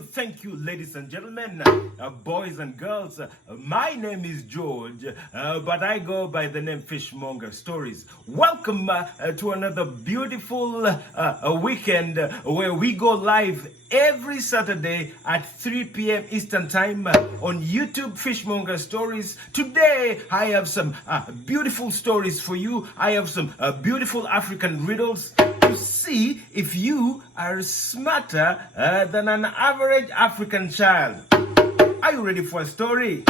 thank you, ladies and gentlemen, boys and girls. My name is George, but I go by the name Fishmonger Stories. Welcome to another beautiful weekend where we go live every Saturday at 3 p.m. Eastern Time on YouTube Fishmonger Stories. Today, I have some beautiful stories for you. I have some beautiful African riddles to see if you are smarter than an average African child. Are you ready for a story?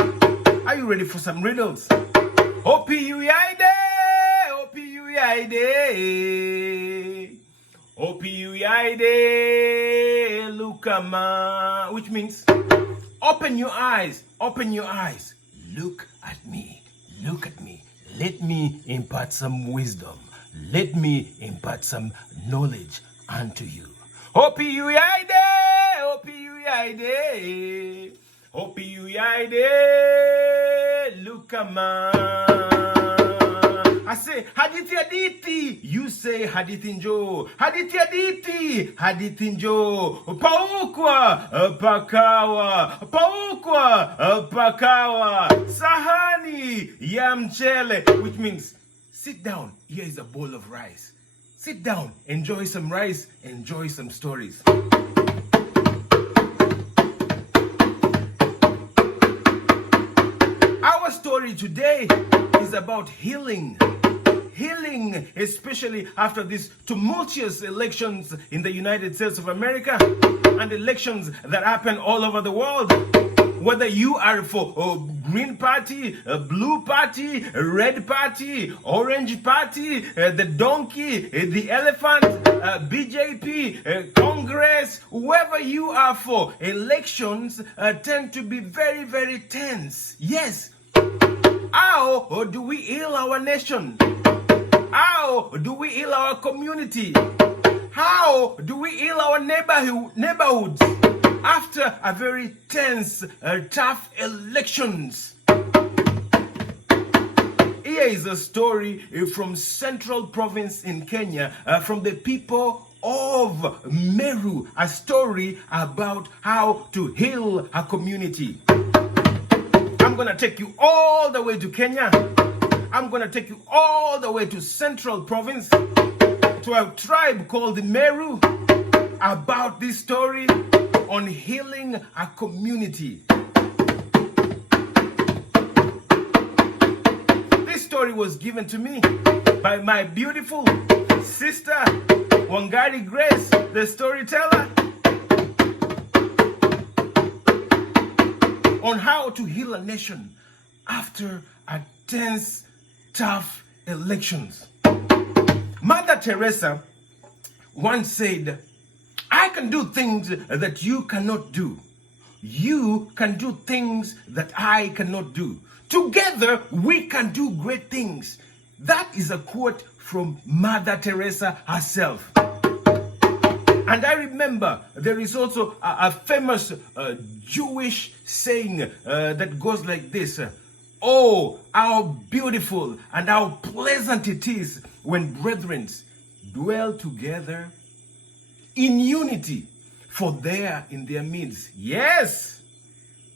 Are you ready for some riddles? O-P-U-I-D-E, O-P-U-I-D-E, O-P-U-I-D-E, Lukama, which means open your eyes, look at me, let me impart some wisdom, let me impart some knowledge unto you. O-P-U-I-D-E, O-P-U-I-D-E, O-P-U-I-D-E, Lukama. I say hadithi hadithi, you say hadithi njo. Hadithi hadithi, hadithi njo. Paukwa, pakawa, paukwa, pakawa. Sahani ya mchele, which means sit down, here is a bowl of rice. Sit down, enjoy some rice, enjoy some stories. Our story today is about healing. Healing, especially after these tumultuous elections in the United States of America and elections that happen all over the world. Whether you are for green party, blue party, red party, orange party, the donkey, the elephant, BJP, Congress, whoever you are for, elections tend to be very, very tense. Yes. How do we heal our nation? How do we heal our community? How do we heal our neighborhoods after a very tense, tough elections? Here is a story from Central Province in Kenya, from the people of Meru, a story about how to heal a community. I'm going to take you all the way to Kenya. I'm going to take you all the way to Central Province, to a tribe called the Meru, about this story on healing a community. This story was given to me by my beautiful sister, Wangari Grace, the storyteller, on how to heal a nation after a tense, tough elections. Mother Teresa once said, I can do things that you cannot do. You can do things that I cannot do. Together, we can do great things. That is a quote from Mother Teresa herself. And I remember there is also a famous Jewish saying that goes like this. Oh, how beautiful and how pleasant it is when brethren dwell together in unity, for there in their midst, yes,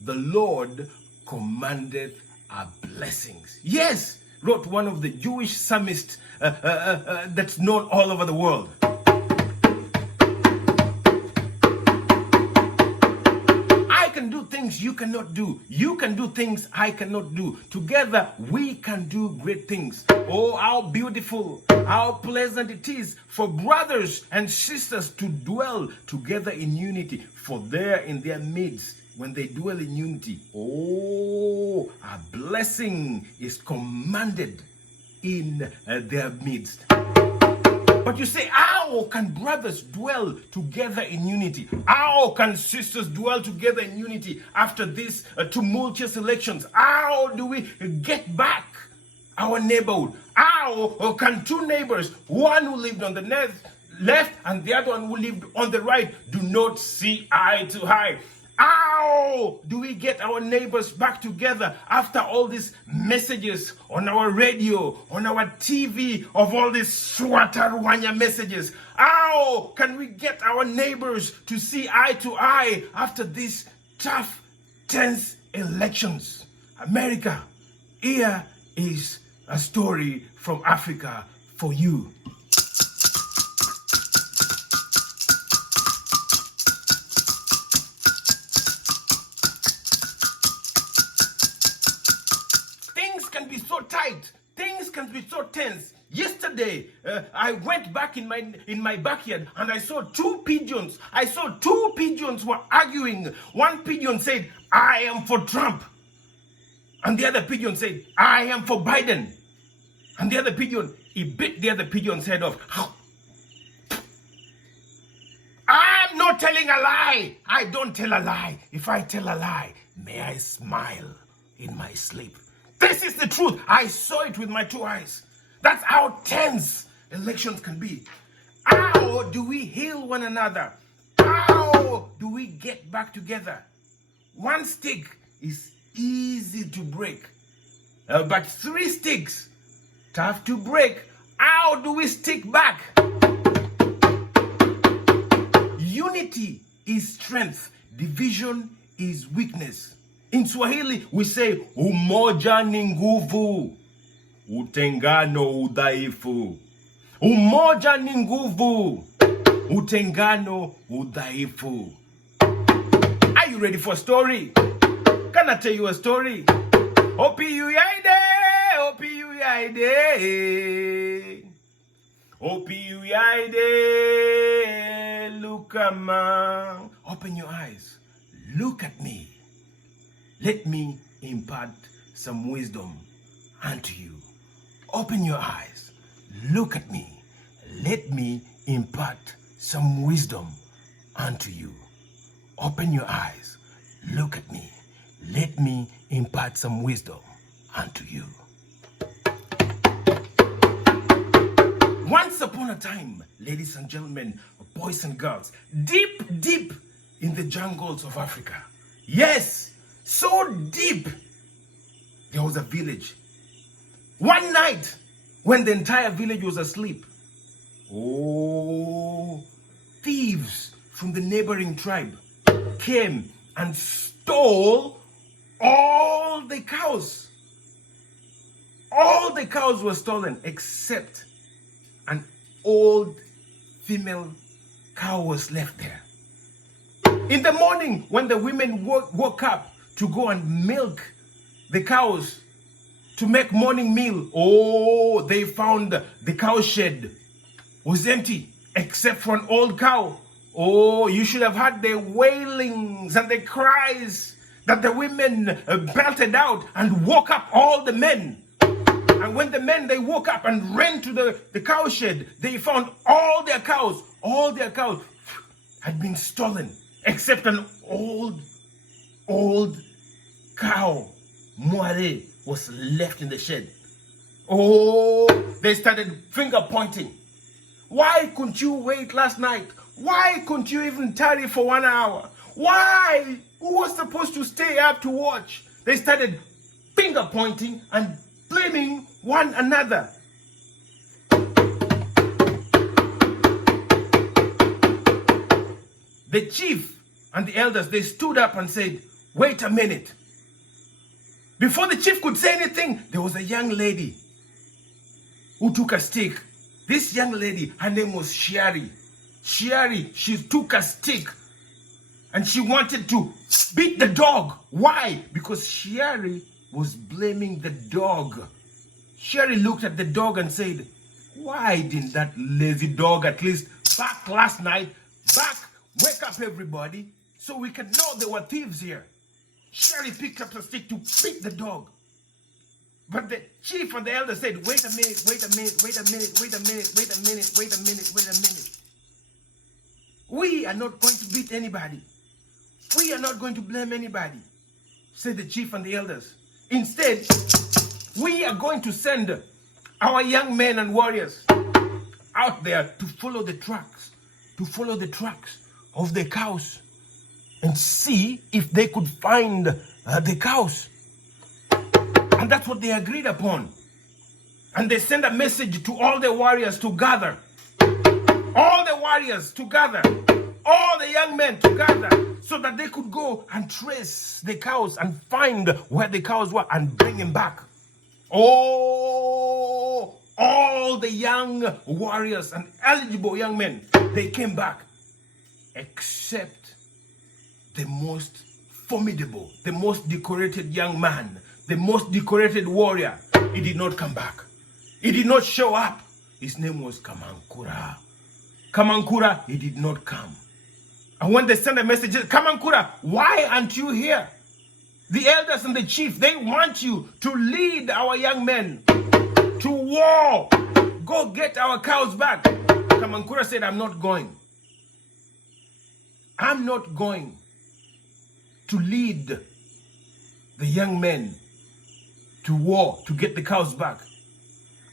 the Lord commanded our blessings. Yes, wrote one of the Jewish psalmists that's known all over the world. Things you cannot do. You can do things I cannot do. Together, we can do great things. Oh, how beautiful, how pleasant it is for brothers and sisters to dwell together in unity. For there in their midst, when they dwell in unity, oh, a blessing is commanded in their midst. But you say, how can brothers dwell together in unity? How can sisters dwell together in unity after these tumultuous elections? How do we get back our neighborhood? How can two neighbors, one who lived on the left and the other one who lived on the right, do not see eye to eye? How do we get our neighbors back together after all these messages on our radio, on our TV, of all these Swataruanya messages? How can we get our neighbors to see eye to eye after these tough, tense elections? America, here is a story from Africa for you. Things can be so tight. Things can be so tense. Yesterday, I went back in my backyard and I saw two pigeons. I saw two pigeons were arguing. One pigeon said, "I am for Trump." And the other pigeon said, "I am for Biden." And the other pigeon, he bit the other pigeon's head off. I'm not telling a lie. I don't tell a lie. If I tell a lie, may I smile in my sleep. This is the truth. I saw it with my two eyes. That's how tense elections can be. How do we heal one another? How do we get back together? One stick is easy to break, but three sticks, tough to break. How do we stick back? Unity is strength. Division is weakness. In Swahili, we say, umoja ni nguvu, utengano udhaifu. Umoja ni nguvu, utengano udhaifu. Are you ready for a story? Can I tell you a story? Opi yaide, Opi yaide, Lukama. Open your eyes. Look at me. Let me impart some wisdom unto you. Open your eyes. Look at me. Let me impart some wisdom unto you. Open your eyes. Look at me. Let me impart some wisdom unto you. Once upon a time, ladies and gentlemen, boys and girls, deep, deep in the jungles of Africa, yes, so deep, there was a village. One night, when the entire village was asleep, thieves from the neighboring tribe came and stole all the cows. All the cows were stolen except an old female cow was left there. In the morning, when the women woke up to go and milk the cows to make morning meal, they found the cow shed was empty except for an old cow. You should have heard the wailings and the cries that the women belted out and woke up all the men. And when the men, they woke up and ran to the cow shed, they found all their cows had been stolen except an old cow, Moire, was left in the shed. They started finger pointing. Why couldn't you wait last night? Why couldn't you even tarry for 1 hour? Why? Who was supposed to stay up to watch? They started finger pointing and blaming one another. The chief and the elders, they stood up and said, "Wait a minute." Before the chief could say anything, there was a young lady who took a stick. This young lady, her name was Shiari. Shiari, she took a stick and she wanted to beat the dog. Why? Because Shiari was blaming the dog. Shiari looked at the dog and said, "Why didn't that lazy dog at least bark last night? Wake up everybody, so we can know there were thieves here." Shiari picked up a stick to beat the dog. But the chief and the elder said, wait a minute. We are not going to beat anybody. We are not going to blame anybody, said the chief and the elders. Instead, we are going to send our young men and warriors out there to follow the tracks of the cows and see if they could find the cows. And that's what they agreed upon. And they sent a message to all the warriors to gather. All the warriors to gather. All the young men to gather, so that they could go and trace the cows and find where the cows were and bring them back. Oh, all the young warriors and eligible young men, they came back, except the most formidable, the most decorated young man, the most decorated warrior. He did not come back. He did not show up. His name was Kamankura. Kamankura, he did not come. And when they sent a message, Kamankura, why aren't you here? The elders and the chief, they want you to lead our young men to war. Go get our cows back. Kamankura said, I'm not going. I'm not going to lead the young men to war to get the cows back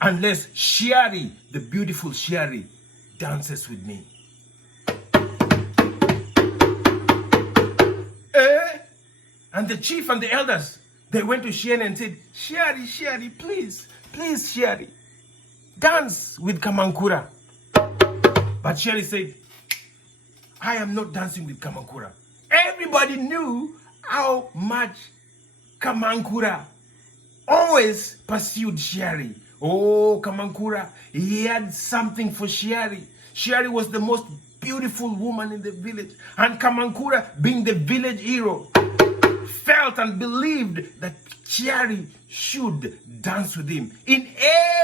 unless Shiari, the beautiful Shiari, dances with me. And the chief and the elders, they went to Shiari and said, Shiari, please, Shiari, dance with Kamankura. But Shiari said, I am not dancing with Kamankura. Everybody knew how much Kamankura always pursued Shiari. Oh, Kamankura, he had something for Shiari. Shiari was the most beautiful woman in the village. And Kamankura, being the village hero, felt and believed that Shiari should dance with him. In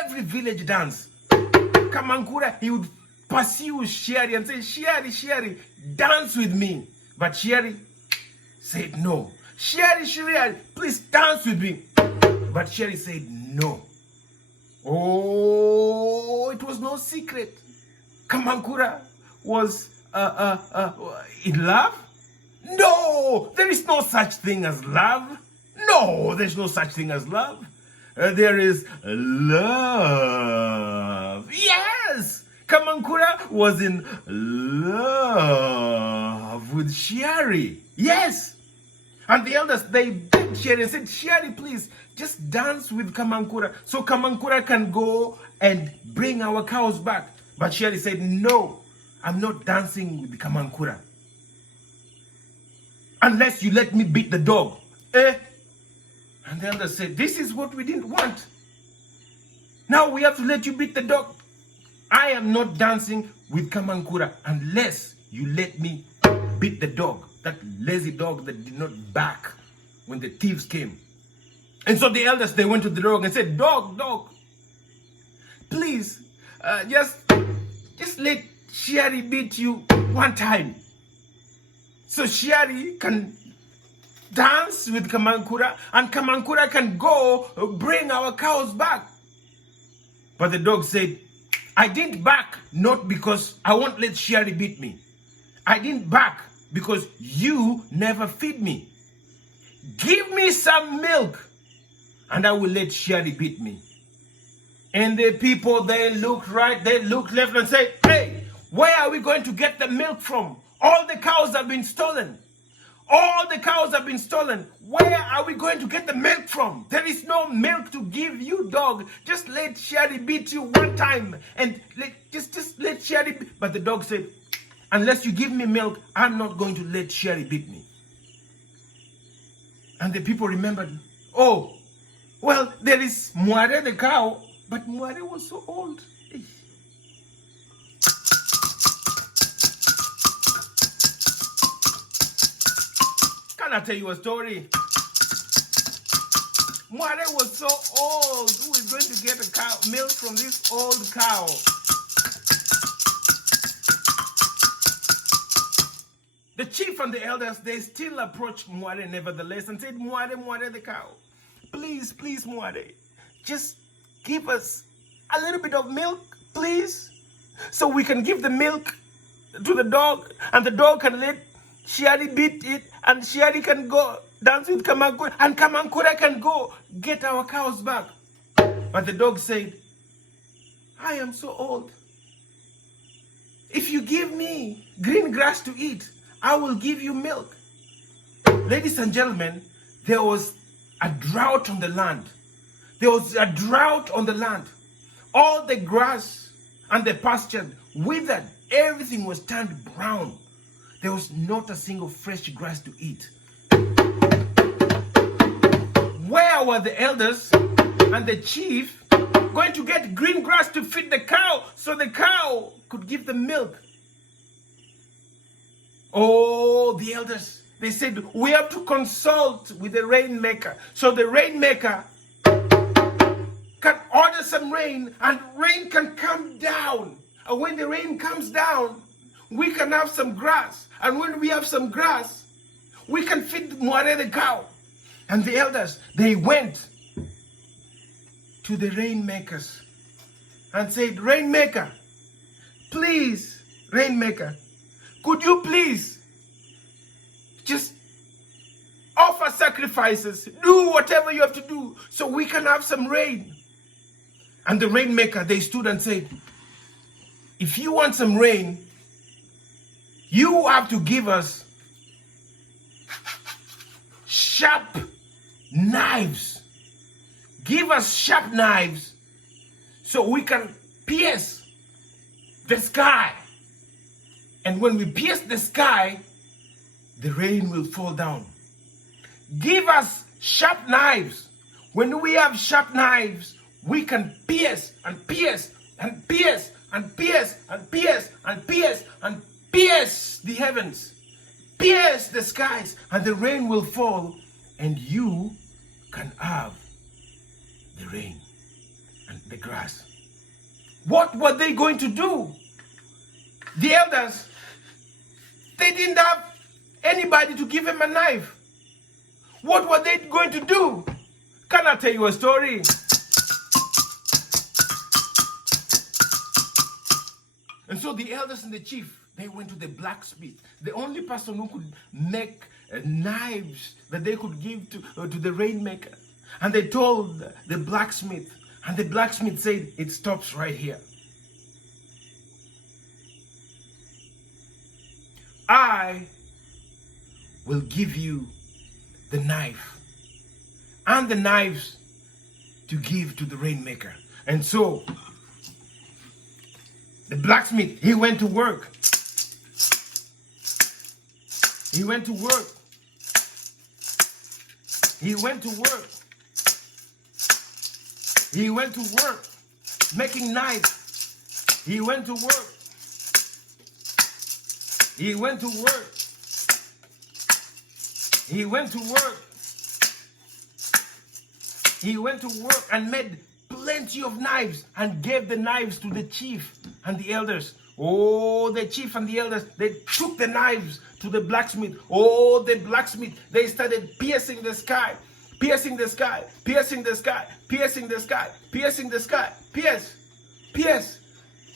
every village dance, Kamankura, he would pursue Shiari and say, Shiari, dance with me. But Shiari said no. Shiari, please dance with me. But Shiari said no. Oh, it was no secret. Kamankura was in love? No, there is no such thing as love. No, there's no such thing as love. There is love. Yes, Kamankura was in love with Shiari. Yes. And the elders, they begged Shiari and said, Shiari, please, just dance with Kamankura so Kamankura can go and bring our cows back. But Shiari said, no, I'm not dancing with Kamankura unless you let me beat the dog. And the elders said, this is what we didn't want. Now we have to let you beat the dog. I am not dancing with Kamankura unless you let me beat the dog. That lazy dog that did not bark when the thieves came. And so the elders, they went to the dog and said, dog, please, just let Shiari beat you one time. So Shiari can dance with Kamankura and Kamankura can go bring our cows back. But the dog said, I didn't bark not because I won't let Shiari beat me. I didn't bark because you never feed me. Give me some milk and I will let Shiari beat me. And the people, they looked right, they looked left and said, hey, where are we going to get the milk from? All the cows have been stolen. All the cows have been stolen. Where are we going to get the milk from? There is no milk to give you, dog. Just let Shiari beat you one time. And just let Shiari beat. But the dog said, unless you give me milk, I'm not going to let Shiari beat me. And the people remembered, oh, well, there is Mware the cow, but Mware was so old. Can I tell you a story? Mware was so old. Who is going to get a cow milk from this old cow? The chief and the elders, they still approached Mware nevertheless and said, Mware the cow, please, Mware, just give us a little bit of milk, please, so we can give the milk to the dog and the dog can let Shiari beat it and Shiari can go dance with Kamankura and Kamankura can go get our cows back. But the dog said, I am so old. If you give me green grass to eat, I will give you milk. Ladies and gentlemen, there was a drought on the land. There was a drought on the land. All the grass and the pasture withered. Everything was turned brown. There was not a single fresh grass to eat. Where were the elders and the chief going to get green grass to feed the cow so the cow could give them milk? Oh, the elders, they said, we have to consult with the rainmaker. So the rainmaker can order some rain, and rain can come down. And when the rain comes down, we can have some grass. And when we have some grass, we can feed Mware the cow. And the elders, they went to the rainmakers and said, Rainmaker, please, Rainmaker, could you please just offer sacrifices, do whatever you have to do so we can have some rain? And the rainmaker, they stood and said, if you want some rain, you have to give us sharp knives. Give us sharp knives so we can pierce the sky. And when we pierce the sky, the rain will fall down. Give us sharp knives. When we have sharp knives, we can pierce and pierce and pierce and pierce and pierce and pierce and pierce the heavens, pierce the skies, and the rain will fall, and you can have the rain and the grass. What were they going to do? The elders, they didn't have anybody to give him a knife. What were they going to do? Can I tell you a story? And so the elders and the chief, they went to the blacksmith, the only person who could make knives that they could give to the rainmaker. And they told the blacksmith, and the blacksmith said, it stops right here. I will give you the knife and the knives to give to the rainmaker. And so the blacksmith, he went to work. He went to work. He went to work. He went to work making knives. He went to work. He went to work. He went to work. He went to work and made plenty of knives and gave the knives to the chief and the elders. Oh, the chief and the elders, they took the knives to the blacksmith. Oh, the blacksmith, they started piercing the sky, piercing the sky, piercing the sky, piercing the sky, piercing the sky, pierce, pierce.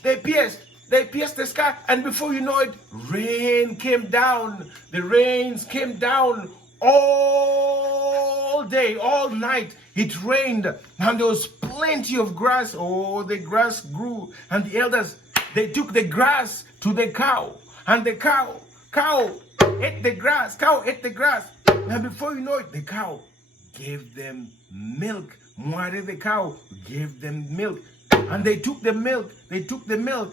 They pierced the sky, and before you know it, rain came down. The rains came down all day, all night. It rained, and there was plenty of grass. Oh, the grass grew, and the elders, they took the grass to the cow, and the cow ate the grass. Cow ate the grass, and before you know it, the cow gave them milk. Mware the cow gave them milk. And they took the milk, they took the milk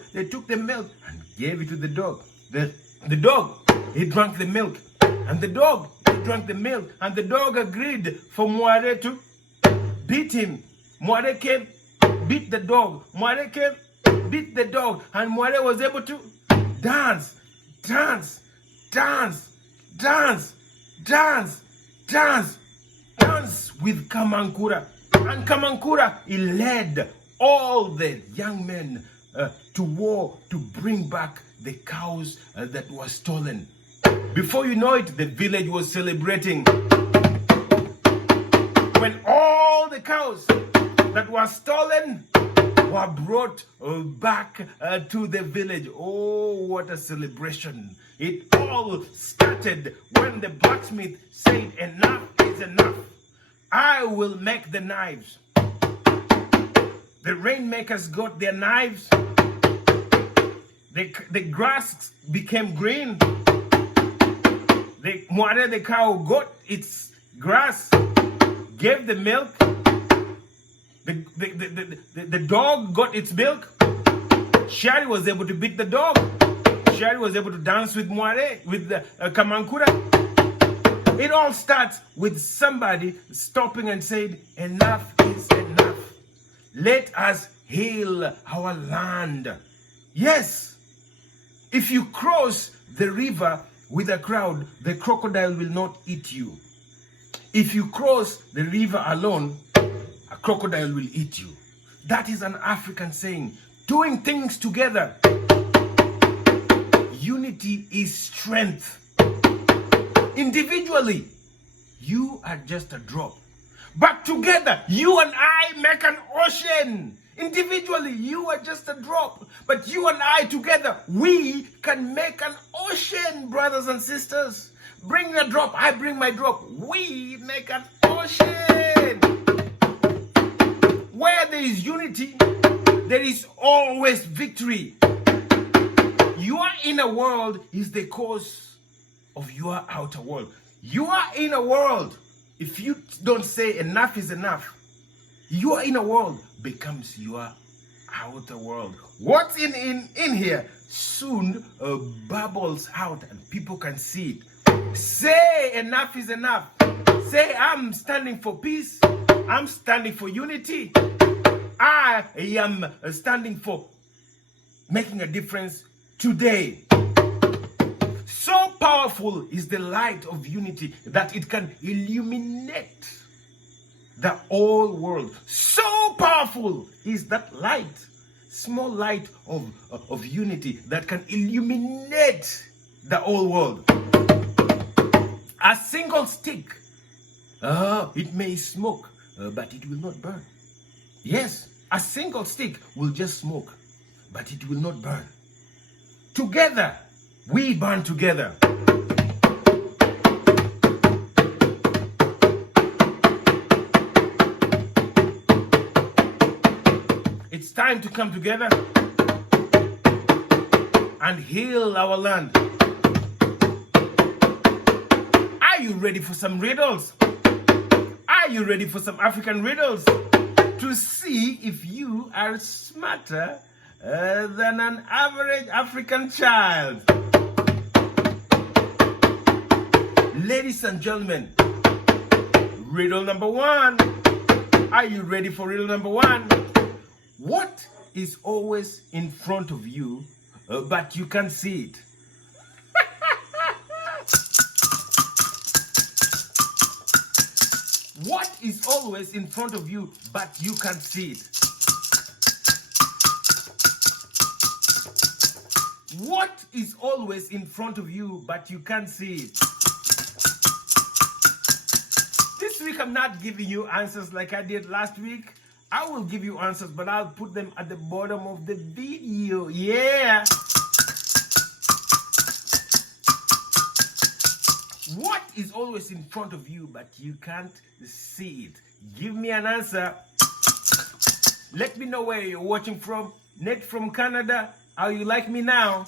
and gave it to the dog. The dog, he drank the milk. And the dog, he drank the milk. And the dog agreed for Mware to beat him. Mware came, beat the dog. Mware came, beat the dog. And Mware was able to dance, dance, dance, dance, dance, dance, dance with Kamankura. And Kamankura, he led all the young men to war to bring back the cows that were stolen. Before you know it, the village was celebrating. When all the cows that were stolen were brought back to the village. Oh, what a celebration. It all started when the blacksmith said, enough is enough. I will make the knives. The rainmakers got their knives. The grass became green. The cow got its grass, gave the milk. The dog got its milk. Shari was able to beat the dog. Shari was able to dance with the Kamankura. It all starts with somebody stopping and saying, enough is enough. Let us heal our land. Yes, if you cross the river with a crowd, the crocodile will not eat you. If you cross the river alone, a crocodile will eat you. That is an African saying. Doing things together. Unity is strength. Individually, you are just a drop. But together, you and I make an ocean. Individually, you are just a drop. But you and I together, we can make an ocean, brothers and sisters. Bring a drop, I bring my drop. We make an ocean. Where there is unity, there is always victory. Your inner world is the cause of your outer world. Your inner world, if you don't say enough is enough, your inner world becomes your outer world. What's in here soon bubbles out and people can see it. Say enough is enough. Say I'm standing for peace. I'm standing for unity. I am standing for making a difference today. So powerful is the light of unity that it can illuminate the whole world. So powerful is that light, small light of unity that can illuminate the whole world. A single stick, it may smoke, but it will not burn. Yes, a single stick will just smoke, but it will not burn. Together, we burn together. It's time to come together and heal our land. Are you ready for some riddles? Are you ready for some African riddles? To see if you are smarter than an average African child. Ladies and gentlemen, riddle number one. Are you ready for riddle number one? What is always in front of you, but you can't see it? What is always in front of you, but you can't see it? What is always in front of you, but you can't see it? This week, I'm not giving you answers like I did last week. I will give you answers, but I'll put them at the bottom of the video. Yeah. What is always in front of you, but you can't see it? Give me an answer. Let me know where you're watching from. Ned from Canada, how you like me now?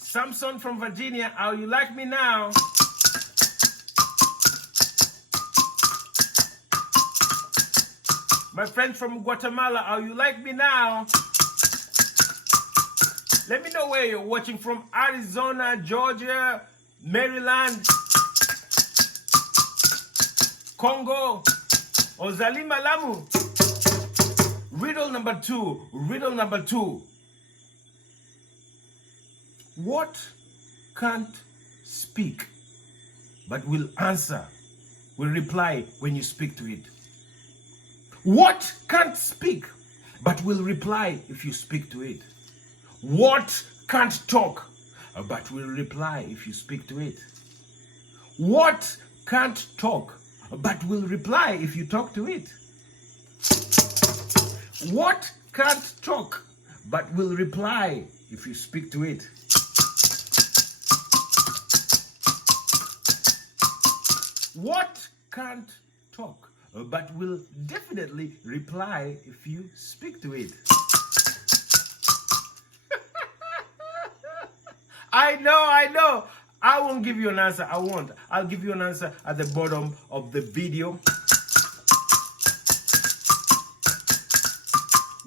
Samson from Virginia, how you like me now? My friend from Guatemala, how you like me now? Let me know where you're watching from. Arizona, Georgia, Maryland, Congo, or Zalima Lamu. Riddle number two. Riddle number two. What can't speak but will answer, will reply when you speak to it? What can't speak but will reply if you speak to it? What can't talk but will reply if you speak to it? What can't talk but will reply if you talk to it? What can't talk but will reply if you speak to it? What can't talk but will definitely reply if you speak to it? I know. I won't give you an answer. I won't. I'll give you an answer at the bottom of the video.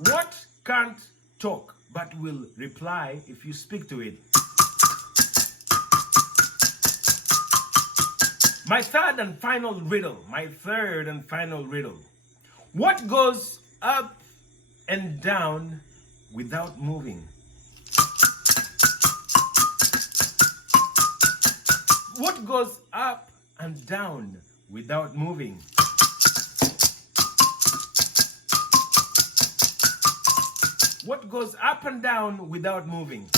What can't talk but will reply if you speak to it? My third and final riddle. What goes up and down without moving? What goes up and down without moving? What goes up and down without moving?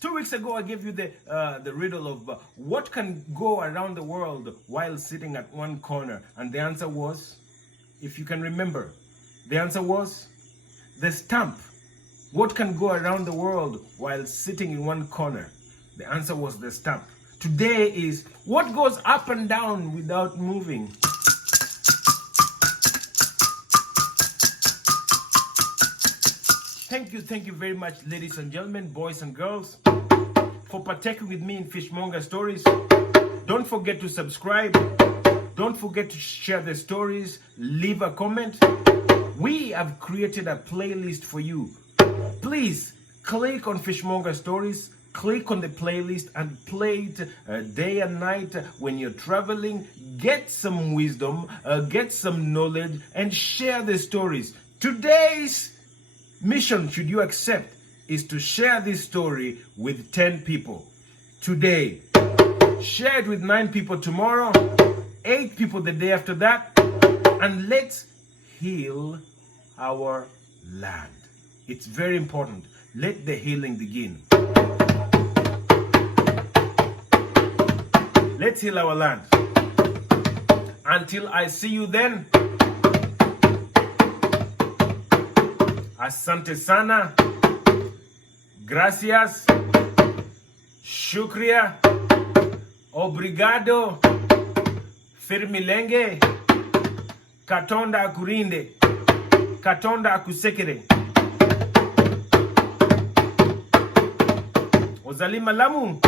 2 weeks ago, I gave you the riddle of what can go around the world while sitting at one corner. And the answer was, if you can remember, the answer was the stamp. What can go around the world while sitting in one corner? The answer was the stamp. Today is, what goes up and down without moving? Thank you very much, ladies and gentlemen, boys and girls, for partaking with me in Fishmonger Stories. Don't forget to subscribe. Don't forget to share the stories. Leave a comment. We have created a playlist for you. Please click on Fishmonger Stories. Click on the playlist and play it day and night when you're traveling. Get some wisdom, get some knowledge, and share the stories. Today's mission, should you accept, is to share this story with 10 people. Today, share it with 9 people tomorrow, 8 people the day after that, and let's heal our land. It's very important. Let the healing begin. Let's heal our land. Until I see you then, asante sana, gracias, shukria, obrigado, firmilenge, katonda akurinde, katonda akusekere. Ozalima lamu.